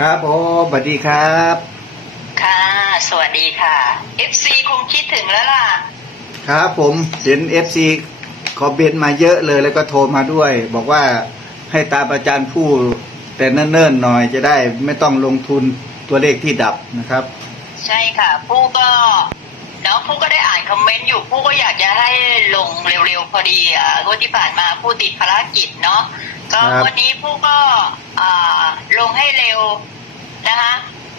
ครับผมสวัสดีครับ ค่ะ สวัสดีค่ะ FC คงคิดถึงแล้วล่ะ ครับผมเห็นเอฟซีคอมเมนต์มาเยอะเลยแล้วก็โทรมาด้วย บอกว่าให้ตามอาจารย์ผู้แต่เนิ่นๆหน่อยจะได้ไม่ต้องลงทุนตัวเลขที่ดับนะครับ ใช่ค่ะ ผู้ก็เนาะผู้ก็ได้อ่านคอมเมนต์อยู่ผู้ก็อยากจะให้ลงเร็วๆพอดีอะวันที่ผ่านมาผู้ติดภารกิจเนาะก็ครับ วันนี้ผู้ก็อ่า ลงให้เร็วนะคะ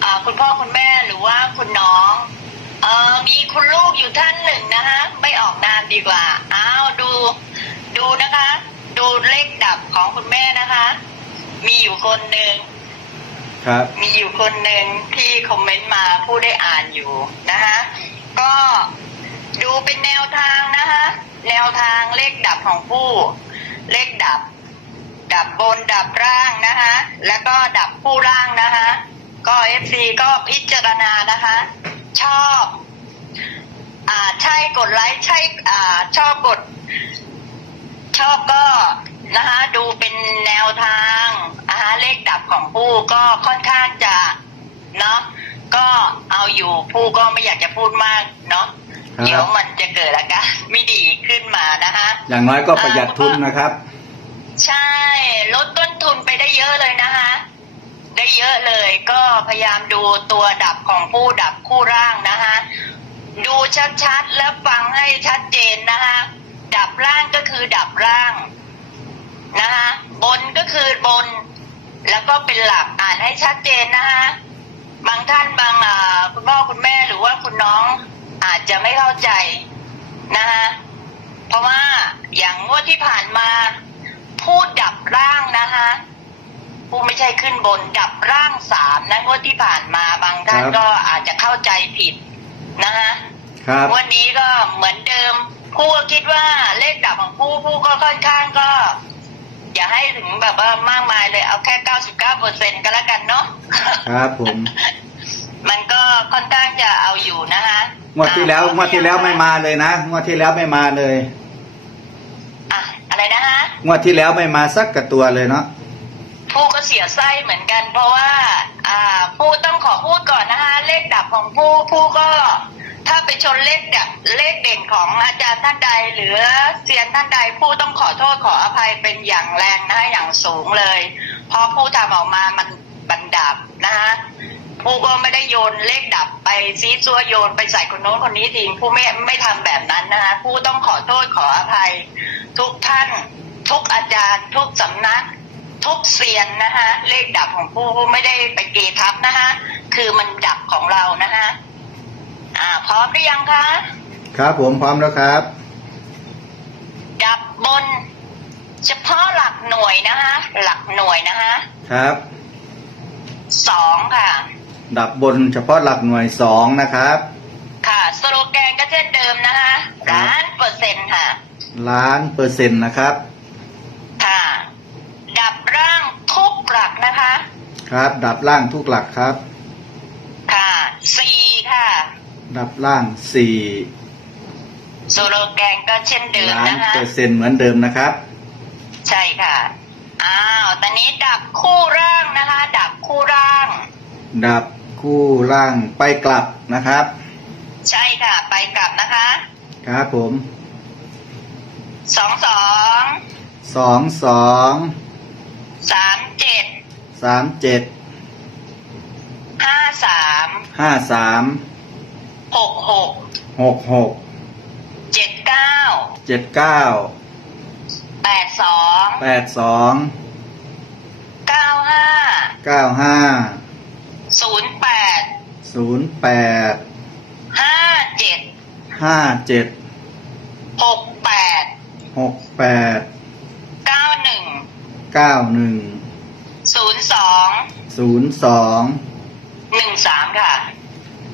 อ่าคุณพ่อคุณแม่หรือว่าคุณน้องเออมีคุณลูกอยู่ท่านหนึ่งนะคะไม่ออกนามดีกว่าอ้าวดู ดูนะคะ ดูเลขดับของคุณแม่นะคะ มีอยู่คนหนึ่งครับ มีอยู่คนหนึ่งที่คอมเมนต์มาผู้ได้อ่านอยู่นะคะก็ดูเป็นแนวทางนะคะ แนวทางเลขดับของผู้ เลขดับ ดับบนดับร่างนะคะแล้วก็ดับผู้ร่างนะคะก็เอฟซีก็พิจารณานะคะ ชอบอ่าใช่กดไลค์ใช่อ่าชอบกด ชอบก็นะคะดูเป็นแนวทางนะคะเลขดับของผู้ก็ค่อนข้างจะเนาะก็เอาอยู่ผู้ก็ไม่อยากจะพูดมากเนาะครับเดี๋ยวมันจะเกิดอาการไม่ดีขึ้นมานะคะอย่างน้อยก็ประหยัดทุนนะครับ ใช่ลดต้นทุนไปได้เยอะเลยนะคะ ได้เยอะเลยก็พยายามดูตัวดับของผู้ดับคู่ร่างนะคะ ดูชัดๆแล้วฟังให้ชัดเจนนะคะ ดับร่างก็คือดับร่างนะคะบนก็คือบน แล้วก็เป็นหลักอ่านให้ชัดเจนนะคะบางท่านบางคุณพ่อคุณแม่หรือว่าคุณน้องอาจจะไม่เข้าใจนะคะเพราะว่าอย่างงวดที่ผ่านมา พูดดับร่างนะคะผู้ไม่ใช่ขึ้นบนดับร่างสามนะงวดที่ผ่านมาบางท่านครับ ก็อาจจะเข้าใจผิดนะคะครับวันนี้ก็เหมือนเดิมผู้ก็คิดว่าเลขดับของผู้ผู้ก็ค่อนข้างก็ อย่าให้ถึงแบบว่ามากมายเลยเอาแค่เก้าสิบเก้าเปอร์เซ็นก็แล้วกันเนาะ ครับผมมันก็ค่อนข้างจะเอาอยู่นะคะงวดที่แล้วงวดที่แล้วไม่มาเลยนะงวดที่แล้วไม่มาเลย อะอะไรนะคะ งวดที่แล้วไม่มาสักกระตัวเลยเนาะผู้ก็เสียไส้เหมือนกัน เพราะว่า อ่า ผู้ต้องขอพูดก่อนนะคะเลขดับของผู้ผู้ก็ ถ้าไปชนเลขดับเลขเด่นของอาจารย์ท่านใด หรือเซียนท่านใดผู้ต้องขอโทษขออภัยเป็นอย่างแรงนะคะอย่างสูงเลย เพราะผู้ทำออกมามันบันดับนะคะผู้ก็ไม่ได้โยนเลขดับไปซีซัวโยนไปใส่คนโน้นคนนี้ทีผู้ไม่ไม่ทำแบบนั้นนะคะผู้ต้องขอโทษขออภัย ทุกท่าน ทุกอาจารย์ทุกสำนัก ทุกเซียนนะคะเลขดับของผู้ผู้ไม่ได้ไปเกทับนะคะคือมันดับของเรานะคะอ่า พร้อมหรือยังคะครับผมพร้อมแล้วครับ ดับบน เฉพาะหลักหน่วยนะคะหลักหน่วยนะคะครับสองค่ะ ดับบนเฉพาะหลักหน่วยสองนะครับ ค่ะ สโลแกนก็เช่นเดิมนะคะครับล้านเปอร์เซ็นต์ค่ะ ล้านเปอร์เซ็นต์นะครับ ค่ะ ดับร่างทุกหลักนะคะ ครับ ดับล่างทุกหลักครับ ค่ะสี่ค่ะ ดับล่างสี่สโลแกนก็เช่นเดิมล้านนะคะ เปอร์เซ็นต์เหมือนเดิมนะครับ ใช่ค่ะ อ้าว ตอนนี้ดับคู่ร่างนะคะ ดับคู่ร่าง ดับคู่ล่างไปกลับนะครับ ใช่ค่ะ ไปกลับนะคะ ครับผมสองสอง สองสองสามเจ็ด สามเจ็ดห้าสามห้าสามหกหกหกหกเจ็ดเก้าเจ็ดเก้าแปดสองแปดสองเก้าห้าเก้าห้าศูนย์แปดศูนย์แปดห้าเจ็ดห้าเจ็ดหกแปดหกแปดเก้าหนึ่งเก้าหนึ่ง ศูนย์สองศูนย์สองหนึ่งสามค่ะ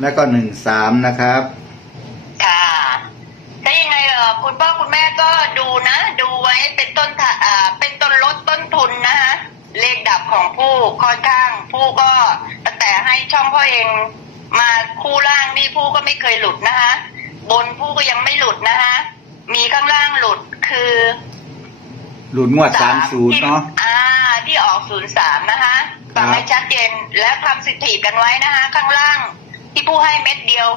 แล้วก็หนึ่งสามนะครับ ค่ะถ้ายังไงเออคุณพ่อคุณแม่ก็ดูนะ ดูไว้เป็นต้นทะอ่าเป็นต้นลดต้นทุนนะคะเลขดับของผู้ค่อนข้างผู้ก็ตั้งแต่ให้ช่องพ่อเองมาคู่ล่างนี่ผู้ก็ไม่เคยหลุดนะคะบนผู้ก็ยังไม่หลุดนะคะมีข้างล่างหลุดคือ หลุดงวดสามศูนย์ที่เนาะอ่า ที่ออกศูนย์สามนะคะฟังให้ชัดเจนและทำสถิติกันไว้นะคะ ข้างล่างที่ผู้ให้เม็ดเดียว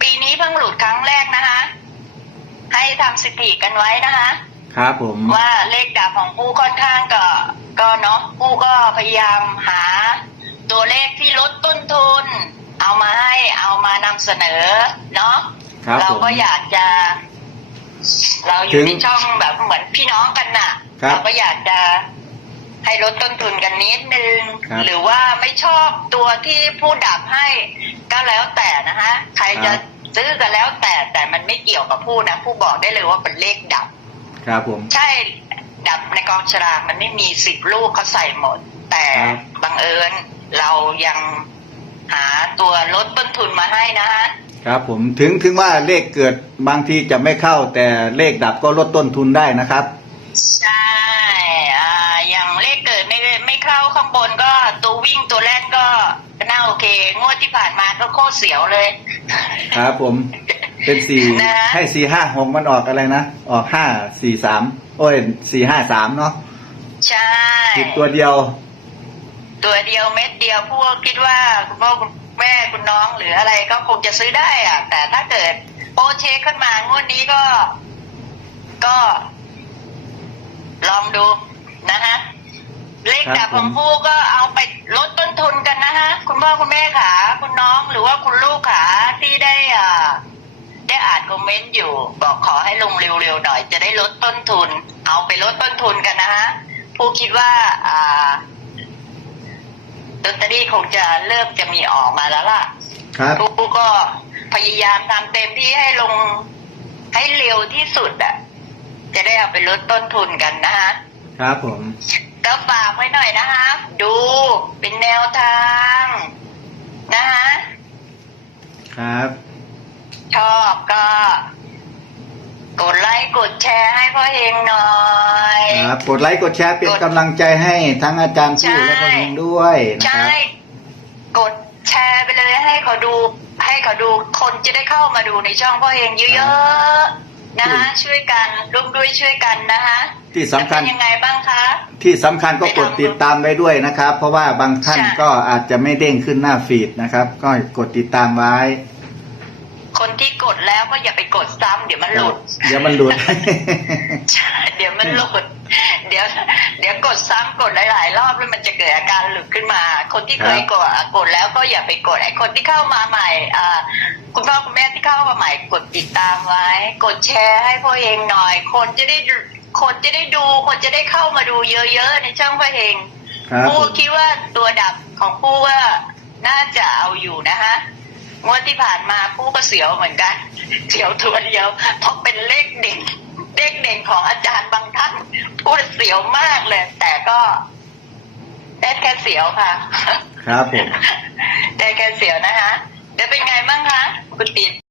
ปีนี้เพิ่งหลุดครั้งแรกนะคะ ให้ทำสถิติกันไว้นะคะ ครับผมว่าเลขดับของผู้ค่อนข้างก็ก็เนาะผู้ก็พยายามหา ตัวเลขที่ลดต้นทุน เอามาให้เอามานำเสนอเนาะครับเราผมก็อยากจะเราอถึยู่งในช่องแบบเหมือนพี่น้องกันน่ะครับเราก็อยากจะ ให้ลดต้นทุนกันนิดนึง ครับ หรือว่าไม่ชอบตัวที่ผู้ดับให้ก็แล้วแต่นะคะ ใครจะซื้อก็แล้วแต่แต่มันไม่เกี่ยวกับผู้นะผู้บอกได้เลยว่าเป็นเลขดับ ครับผม ใช่ดับในกองฉลากมันไม่มีสิบลูกเขาใส่หมด แต่ครับ บังเอิญเรายังหาตัวลดต้นทุนมาให้นะฮะ ครับผมถึงถึงว่าเลขเกิดบางทีจะไม่เข้า แต่เลขดับก็ลดต้นทุนได้นะครับ ใช่ ที่ผ่านมาก็โคตรเสียวเลย ครับผม เป็นสี่นะ ให้สี่ห้าหกมันออกอะไรนะ ออกห้าสี่สามโอ้ยสี่ห้าสามเนาะใช่ ผิดตัวเดียว ตัวเดียวเม็ดเดียวพวกคิดว่าคุณพ่อคุณแม่คุณน้องหรืออะไรก็คงจะซื้อได้อะแต่ถ้าเกิดโอเชคขึ้นมางวดนี้ก็ ก็ ลองดูนะฮะเลขครับดับของผมผู้ก็เอาไปลดต้นทุนกันนะฮะคุณ พ่อคุณแม่ขาคุณน้องหรือว่าคุณลูกขาที่ได้อ่าได้อ่านคอมเมนต์อยู่ บอกขอให้ลงเร็วๆหน่อย จะได้ลดต้นทุน เอาไปลดต้นทุนกันนะฮะผู้คิดว่าอ่าลอตเตอรี่คงจะเริ่มจะมีออกมาแล้วล่ะครับผู้ก็พยายามทำเต็มที่ให้ลงให้เร็วที่สุดอะ จะได้เอาไปลดต้นทุนกันนะฮะครับผม ก็ฝากไว้หน่อยนะคะ ดูเป็นแนวทาง นะคะครับ ชอบก็ กดไลค์กดแชร์ให้พ่อเฮงหน่อย ครับ กดไลค์กดแชร์เป็นกำลังใจให้ทั้งอาจารย์ผู้และคนหนึ่งด้วยนะคใช่ รับ กดแชร์ไปเลยให้เขาดู ให้เขาดูคนจะได้เข้ามาดูในช่องพ่อเฮงเยอะๆนะคะช่วยกันร่วมด้วยช่วยกันนะคะ ที่สำคัญเป็นยังไงบ้างคะ ที่สำคัญก็กดติดตามไว้ด้วยนะครับ เพราะว่าบางท่านใช่ก็อาจจะไม่เด้งขึ้นหน้าฟีดนะครับ ก็กดติดตามไว้ คนที่กดแล้วก็อย่าไปกดซ้ำเดี๋ยวมันหลุดเดี๋ยวมันหลุด ใช่เดี๋ยวมันหลุด เดี๋ยว เดี๋ยวกดซ้ำกดหลายๆรอบแล้วมันจะเกิดอาการหลุดขึ้นมา คนที่เคยกดอะกดแล้วก็อย่าไปกดไอ้คนที่เข้ามาใหม่อ่าคุณพ่อคุณแม่ที่เข้ามาใหม่กดติดตามไว้ กดแชร์ให้พ่อเองหน่อย คนจะได้ดู คนจะได้ดูคนจะได้เข้ามาดูเยอะๆในช่องพ่อเองครับผู้ผมคิดว่าตัวดับของผู้ว่าน่าจะเอาอยู่นะฮะงวดที่ผ่านมาผู้ก็เสียวเหมือนกัน เสียวตัวเดียวเพราะเป็นเลขเด่นเลขเด่นของอาจารย์บางท่านพูดเสียวมากเลย แต่ก็ได้แค่เสียวค่ะ ครับผม ได้แค่เสียวนะคะแล้วเป็นไงบ้างคะคุณติด